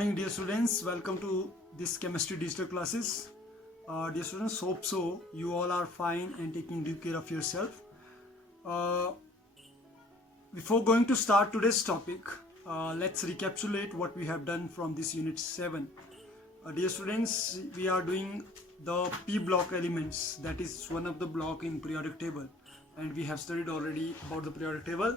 morning, dear students. Welcome to this chemistry digital classes. Dear students, hope so you all are fine and taking due care of yourself. Before going to start today's topic, let's recapitulate what we have done from this unit 7. Dear students, we are doing the P block elements, that is one of the block in periodic table, and we have studied already about the periodic table.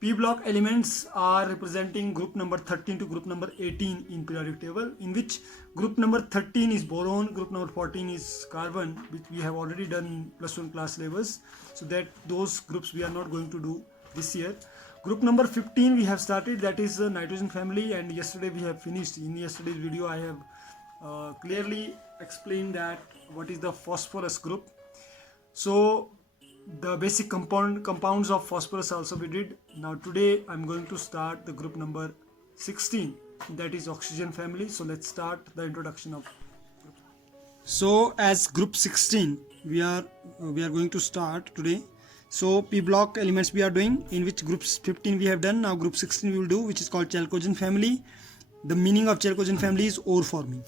P block elements are representing group number 13 to group number 18 in periodic table, in which group number 13 is boron, group number 14 is carbon, which we have already done in +1 class levels, so that those groups we are not going to do this year. Group number 15 we have started, that is the nitrogen family, and yesterday we have finished. In yesterday's video I have clearly explained that what is the phosphorus group. So the basic compounds of phosphorus also we did. Now today I'm going to start the group number 16, that is oxygen family. So let's start the introduction of group. So as group 16 we are going to start today. So P block elements we are doing, in which groups 15 we have done. Now group 16 we will do, which is called chalcogen family. The meaning of chalcogen family is ore forming,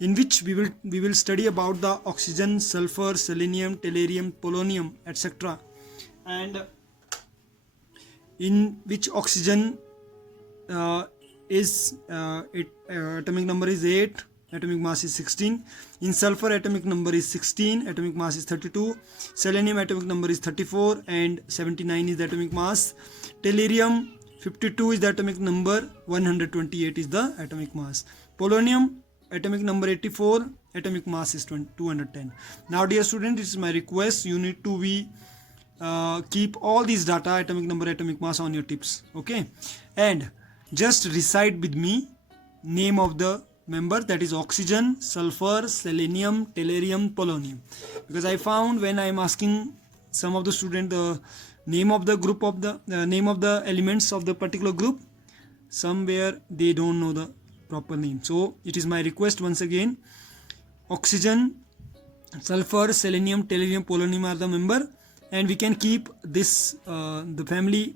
in which we will study about the oxygen, sulfur, selenium, tellurium, polonium, etc. And in which oxygen is atomic number is 8, atomic mass is 16. In sulfur atomic number is 16, atomic mass is 32. Selenium atomic number is 34 and 79 is the atomic mass. Tellurium 52 is the atomic number, 128 is the atomic mass. Polonium atomic number 84, atomic mass is 210. Now dear student, it is my request, you need to keep all these data, atomic number, atomic mass, on your tips, okay? And just recite with me name of the member, that is oxygen, sulfur, selenium, tellurium, polonium. Because I found when I am asking some of the student the name of the group of the name of the elements of the particular group, somewhere they don't know the proper name. So it is my request once again, oxygen, sulfur, selenium, tellurium, polonium are the member, and we can keep this the family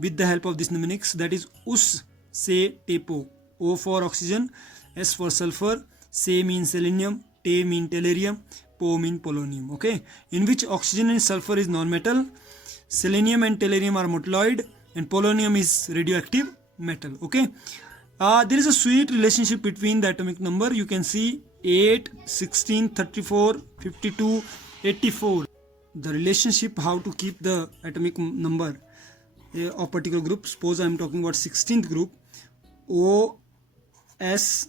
with the help of this mnemonics, that is us, se, tepo. O for oxygen, S for sulfur, Se means selenium, Te mean tellurium, Po mean polonium, okay? In which oxygen and sulfur is non-metal, selenium and tellurium are metalloid, and polonium is radioactive metal, okay? There is a sweet relationship between the atomic number. You can see 8, 16, 34, 52, 84. The relationship, how to keep the atomic number of particular group. Suppose I am talking about 16th group. O, S,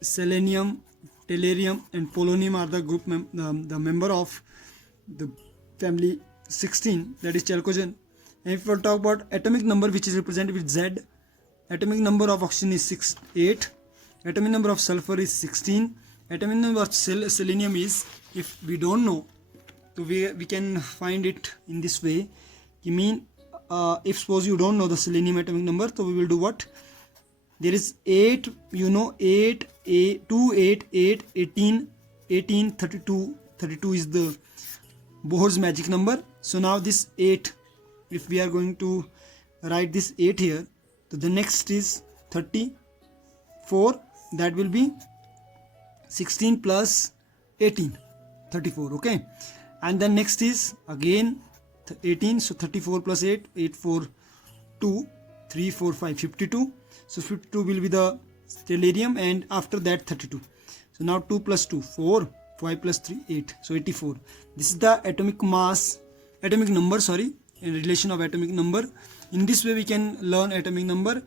selenium, tellurium and polonium are the group the member of the family 16, that is chalcogen. And if we talk about atomic number, which is represented with Z, atomic number of oxygen is 8, atomic number of sulfur is 16, atomic number of selenium is, if we don't know, so we can find it in this way. You mean if suppose you don't know the selenium atomic number, so we will do what? There is 8, you know, 8, 2, 8, 8, 18, 18, 32. 32 is the Bohr's magic number. So now this 8, if we are going to write this 8 here, so the next is 34, that will be 16 plus 18, 34, okay? And then next is again 18, so 34 plus 8, 8, 4, 2, 3, 4, 5, 52. So 52 will be the tellurium, and after that 32. So now 2 plus 2, 4, 5 plus 3, 8. So 84. This is the atomic mass, atomic number, sorry, in relation of atomic number. In this way we can learn atomic number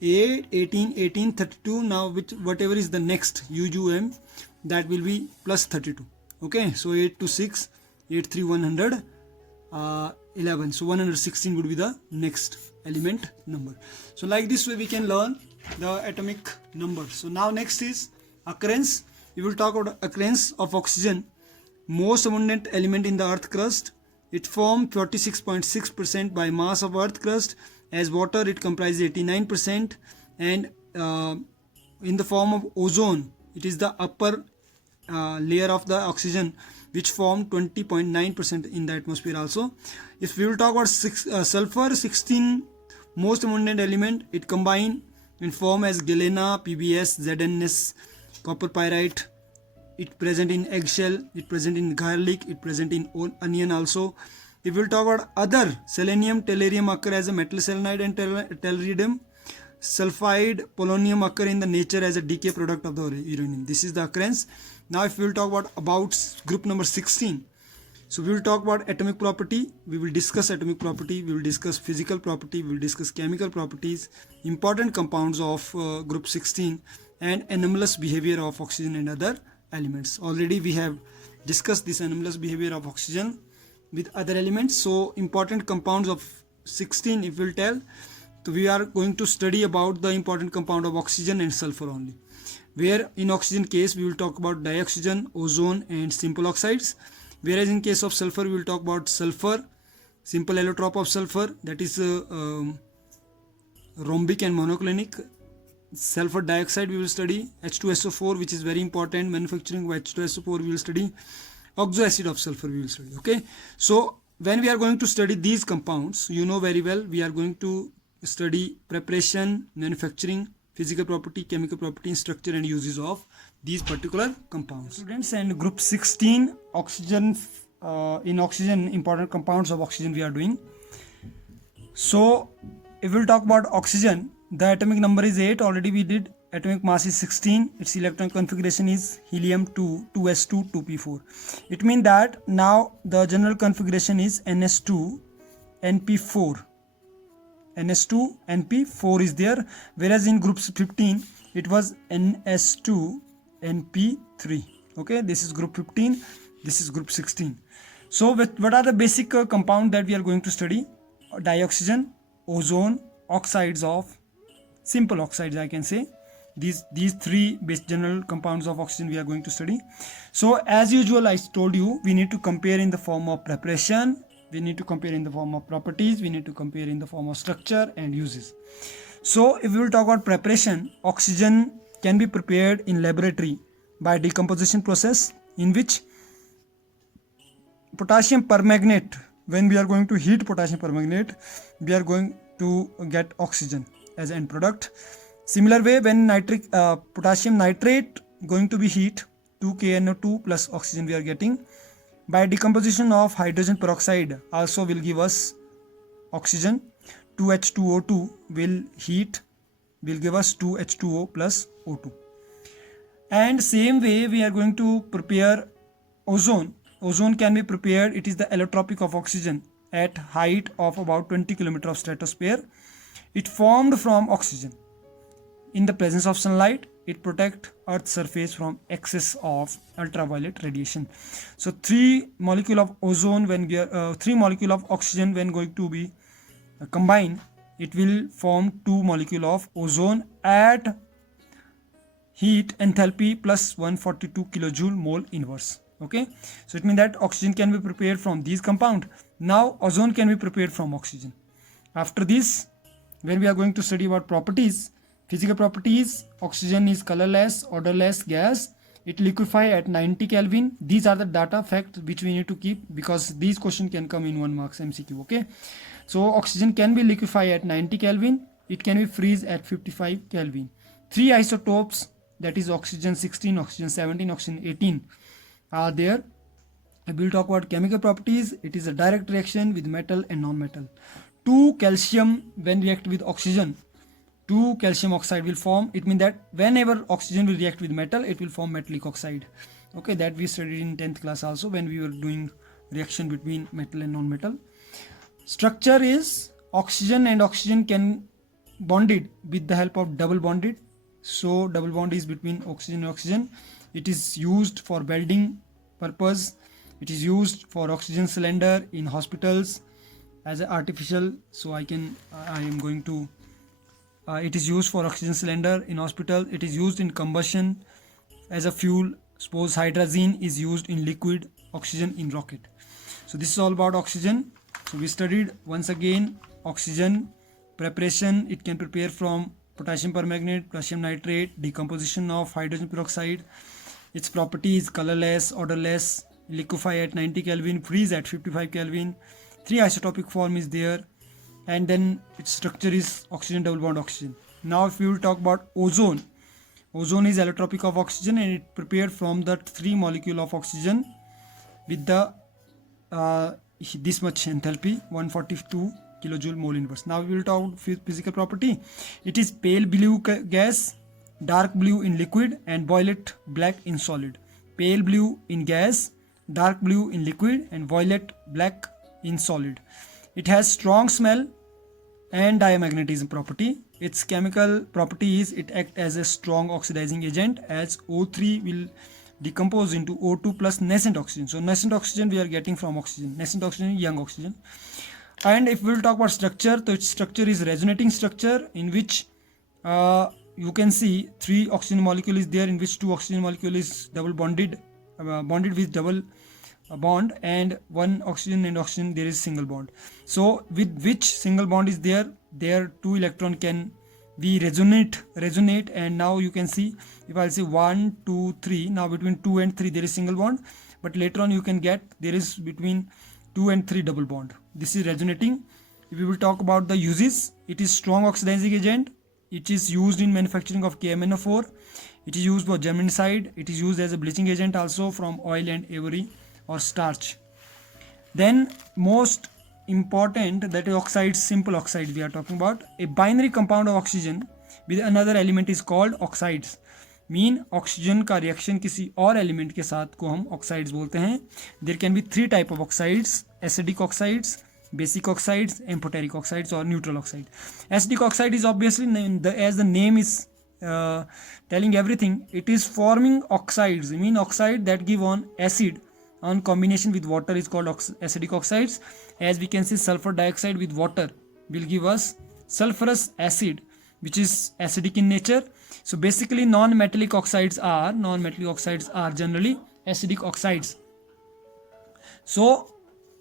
8, 18, 18, 32. Now whatever is the next UUM, that will be plus 32. Okay, so 8 to 6, 8, 3, 111. So 116 would be the next element number. So like this way we can learn the atomic number. So now next is occurrence. We will talk about occurrence of oxygen, most abundant element in the earth crust. It forms 46.6% by mass of earth crust. As water it comprises 89%, and in the form of ozone, it is the upper layer of the oxygen, which form 20.9% in the atmosphere also. If we will talk about sulfur, 16 most abundant element, it combine in form as galena, PBS, ZNS, copper pyrite. It present in eggshell, it present in garlic, it present in onion also. If we'll talk about other, selenium, tellurium occur as a metal selenide and tellurium. Sulfide, polonium occur in the nature as a decay product of the uranium. This is the occurrence. Now if we will talk about group number 16. So we will talk about atomic property, we will discuss atomic property, we will discuss physical property, we will discuss chemical properties, important compounds of group 16, and anomalous behavior of oxygen and other elements. Already we have discussed this anomalous behavior of oxygen with other elements. So important compounds of 16, if we'll tell, so we are going to study about the important compound of oxygen and sulfur only, where in oxygen case we will talk about dioxygen, ozone and simple oxides, whereas in case of sulfur we will talk about sulfur, simple allotrope of sulfur, that is rhombic and monoclinic. Sulfur dioxide we will study, H2SO4, which is very important, manufacturing of H2SO4 we will study, oxo acid of sulfur we will study. Okay, so when we are going to study these compounds, you know very well, we are going to study preparation, manufacturing, physical property, chemical property, structure and uses of these particular compounds. Students, and group 16, oxygen, in oxygen, important compounds of oxygen we are doing. So if we will talk about oxygen, the atomic number is 8, already we did. Atomic mass is 16, its electron configuration is helium 2, 2s2, 2p4. It means that now the general configuration is ns2, np4. ns2, np4 is there, whereas in group 15 it was ns2, np3. Okay, this is group 15, this is group 16. So what are the basic compound that we are going to study? Dioxygen, ozone, oxides of simple oxides, I can say. These three base general compounds of oxygen we are going to study. So as usual, I told you, we need to compare in the form of preparation, we need to compare in the form of properties, we need to compare in the form of structure and uses. So if we will talk about preparation, oxygen can be prepared in laboratory by decomposition process, in which potassium permanganate, when we are going to heat potassium permanganate, we are going to get oxygen as end product. Similar way, when potassium nitrate going to be heat, 2KNO2 plus oxygen we are getting. By decomposition of hydrogen peroxide also will give us oxygen. 2H2O2 will heat, will give us 2H2O plus O2. And same way we are going to prepare ozone. Ozone can be prepared, it is the allotropic of oxygen at height of about 20 km of stratosphere. It formed from oxygen. In the presence of sunlight, it protects Earth's surface from excess of ultraviolet radiation. So 3 molecule of ozone, when we are 3 molecule of oxygen when going to be combined, it will form 2 molecule of ozone at heat enthalpy plus 142 kilojoule mole inverse. Okay, so it means that oxygen can be prepared from these compound. Now ozone can be prepared from oxygen. After this, when we are going to study about properties, physical properties, oxygen is colorless, odorless gas. It liquefy at 90 Kelvin. These are the data facts which we need to keep, because these questions can come in 1 marks MCQ. Okay, so oxygen can be liquefy at 90 Kelvin. It can be freeze at 55 Kelvin. 3 isotopes, that is oxygen 16, oxygen 17, oxygen 18 are there. I will talk about chemical properties. It is a direct reaction with metal and non-metal. 2 calcium when react with oxygen, 2 calcium oxide will form. It means that whenever oxygen will react with metal, it will form metallic oxide. Okay, that we studied in 10th class also when we were doing reaction between metal and non-metal. Structure is oxygen and oxygen can bonded with the help of double bonded. So double bond is between oxygen and oxygen. It is used for welding purpose. It is used for oxygen cylinder in hospitals as an artificial. So it is used for oxygen cylinder in hospital. It is used in combustion as a fuel. Suppose hydrazine is used in liquid, oxygen in rocket. So this is all about oxygen. So we studied once again oxygen preparation. It can prepare from potassium permanganate, potassium nitrate, decomposition of hydrogen peroxide. Its property is colorless, odorless, liquefy at 90 Kelvin, freeze at 55 Kelvin. 3 isotopic form is there, and then its structure is oxygen double bond oxygen. Now if we will talk about ozone. Ozone is allotropic of oxygen and it prepared from the 3 molecule of oxygen with the this much enthalpy, 142 kilojoule mole inverse. Now we will talk physical property. It is pale blue gas, dark blue in liquid and violet black in solid. Pale blue in gas, dark blue in liquid and violet black in solid. It has strong smell and diamagnetism property. Its chemical property is it acts as a strong oxidizing agent, as O3 will decompose into O2 plus nascent oxygen. So nascent oxygen we are getting from oxygen. Nascent oxygen is young oxygen. And if we will talk about structure, so its structure is resonating structure, in which you can see 3 oxygen molecule is there, in which 2 oxygen molecule is double bonded with double bond, and 1 oxygen and oxygen there is single bond. So with which single bond is there 2 electron can be resonate, and now you can see if I'll say 1 2 3, now between 2 and 3 there is single bond, but later on you can get there is between 2 and 3 double bond. This is resonating. If we will talk about the uses, it is strong oxidizing agent. It is used in manufacturing of KMNO4. It is used for germinicide. It is used as a bleaching agent also from oil and ivory or starch. Then most important, that is oxides, simple oxides we are talking about. A binary compound of oxygen with another element is called oxides. Mean oxygen का reaction किसी और element के साथ को हम oxides बोलते हैं. There can be 3 type of oxides: acidic oxides, basic oxides, amphoteric oxides or neutral oxide. Acidic oxide is obviously as the name is telling everything, it is forming oxides. I mean oxide that give on acid on combination with water is called acidic oxides. As we can see, sulfur dioxide with water will give us sulfurous acid, which is acidic in nature. So basically non-metallic oxides are generally acidic oxides. So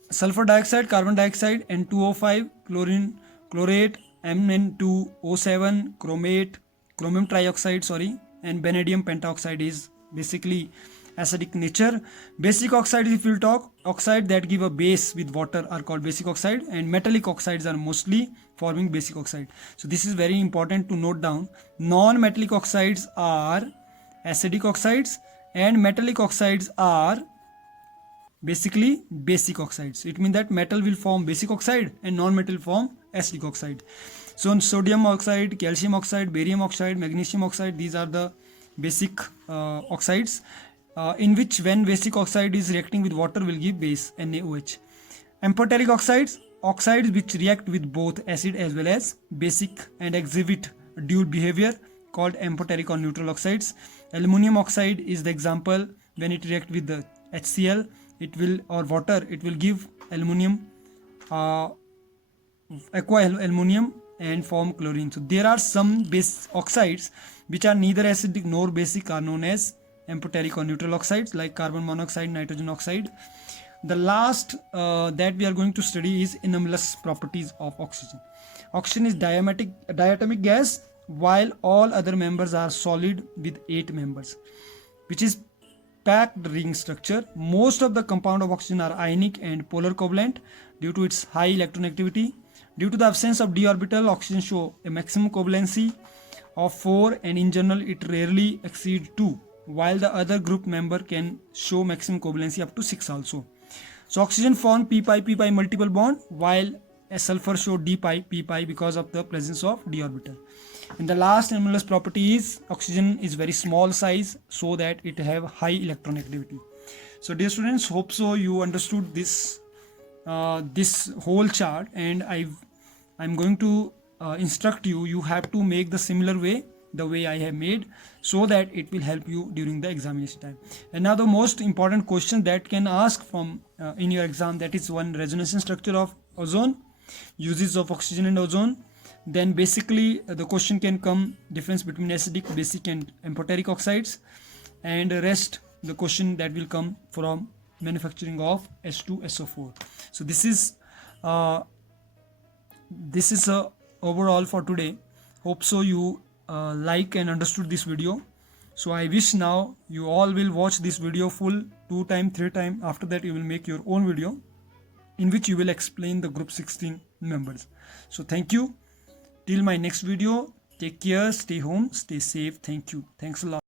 sulfur dioxide, carbon dioxide, N2O5, chlorine, chlorate, Mn2O7, chromate, chromium trioxide, and vanadium pentaoxide is basically acidic nature. Basic oxides, if we'll talk, oxide that give a base with water are called basic oxide, and metallic oxides are mostly forming basic oxide. So this is very important to note down. Non-metallic oxides are acidic oxides and metallic oxides are basically basic oxides. It means that metal will form basic oxide and non-metal form acidic oxide. So sodium oxide, calcium oxide, barium oxide, magnesium oxide, these are the basic oxides in which when basic oxide is reacting with water will give base NaOH. Amphoteric oxides, oxides which react with both acid as well as basic and exhibit dual behavior, called amphoteric or neutral oxides. Aluminum oxide is the example. When it react with the HCl, it will, or water, it will give aluminum, aqua aluminum, and form chlorine. So there are some base oxides which are neither acidic nor basic, are known as amphoteric or neutral oxides, like carbon monoxide, nitrogen oxide. The last that we are going to study is anomalous properties of oxygen. Oxygen is diatomic gas, while all other members are solid with 8 members, which is packed ring structure. Most of the compound of oxygen are ionic and polar covalent due to its high electronegatividity. Due to the absence of d orbital, oxygen show a maximum covalency of 4, and in general it rarely exceeds 2, while the other group member can show maximum covalency up to 6 also. So oxygen form p-pi multiple bond, while a sulfur show d-pi because of the presence of d orbital. And the last anomalous property is oxygen is very small size, so that it have high electronegativity. So dear students, hope so you understood this this whole chart, and I'm going to instruct you. You have to make the similar way, the way I have made, so that it will help you during the examination time. And now the most important question that can ask from in your exam, that is one, resonance structure of ozone, uses of oxygen and ozone. Then basically the question can come difference between acidic, basic and amphoteric oxides, and rest the question that will come from manufacturing of H2SO4. So this is overall for today. Hope so you like and understood this video. So I wish now you all will watch this video full 2 times, 3 times. After that you will make your own video in which you will explain the group 16 members. So thank you. Till my next video, Take care, stay home, stay safe. Thank you. Thanks a lot.